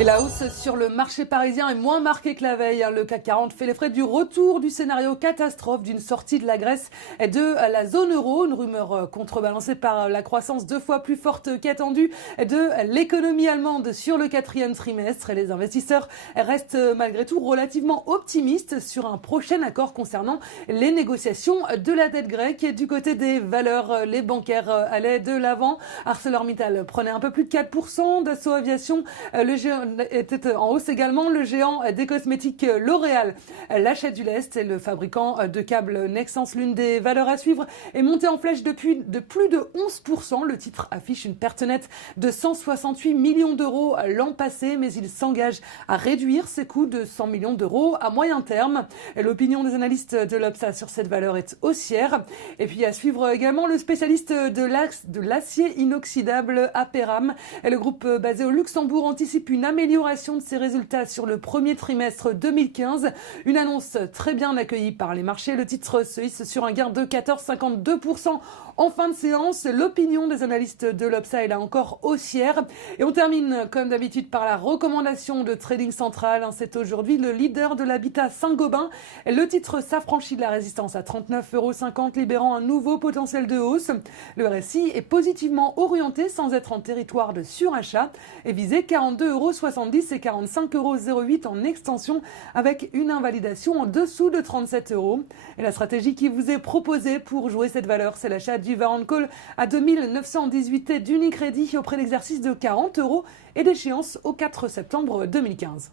Et la hausse sur le marché parisien est moins marquée que la veille. Le CAC 40 fait les frais du retour du scénario catastrophe d'une sortie de la Grèce et de la zone euro. Une rumeur contrebalancée par la croissance 2 fois plus forte qu'attendue de l'économie allemande sur le quatrième trimestre. Et les investisseurs restent malgré tout relativement optimistes sur un prochain accord concernant les négociations de la dette grecque. Et du côté des valeurs, les bancaires allaient de l'avant. ArcelorMittal prenait un peu plus de 4%. Dassault Aviation, le géant était en hausse également. Le géant des cosmétiques L'Oréal lâchait du lest et le fabricant de câbles Nexans, l'une des valeurs à suivre, est monté en flèche de plus de 11%. Le titre affiche une perte nette de 168 millions d'euros l'an passé, mais il s'engage à réduire ses coûts de 100 millions d'euros à moyen terme. Et l'opinion des analystes de l'Obsa sur cette valeur est haussière. Et puis à suivre également le spécialiste de l'acier inoxydable Aperam. Et le groupe basé au Luxembourg anticipe une amélioration de ses résultats sur le premier trimestre 2015. Une annonce très bien accueillie par les marchés. Le titre se hisse sur un gain de 14,52% en fin de séance. L'opinion des analystes de l'Obsa est là encore haussière. Et on termine comme d'habitude par la recommandation de Trading Central. C'est aujourd'hui le leader de l'habitat Saint-Gobain. Le titre s'affranchit de la résistance à 39,50 €, libérant un nouveau potentiel de hausse. Le RSI est positivement orienté sans être en territoire de surachat et visait 42,70 € et 45,08 € en extension avec une invalidation en dessous de 37 €. Et la stratégie qui vous est proposée pour jouer cette valeur, c'est l'achat du Varent Call à 2918 d'Unicredit au prix d'exercice de 40 € et d'échéance au 4 septembre 2015.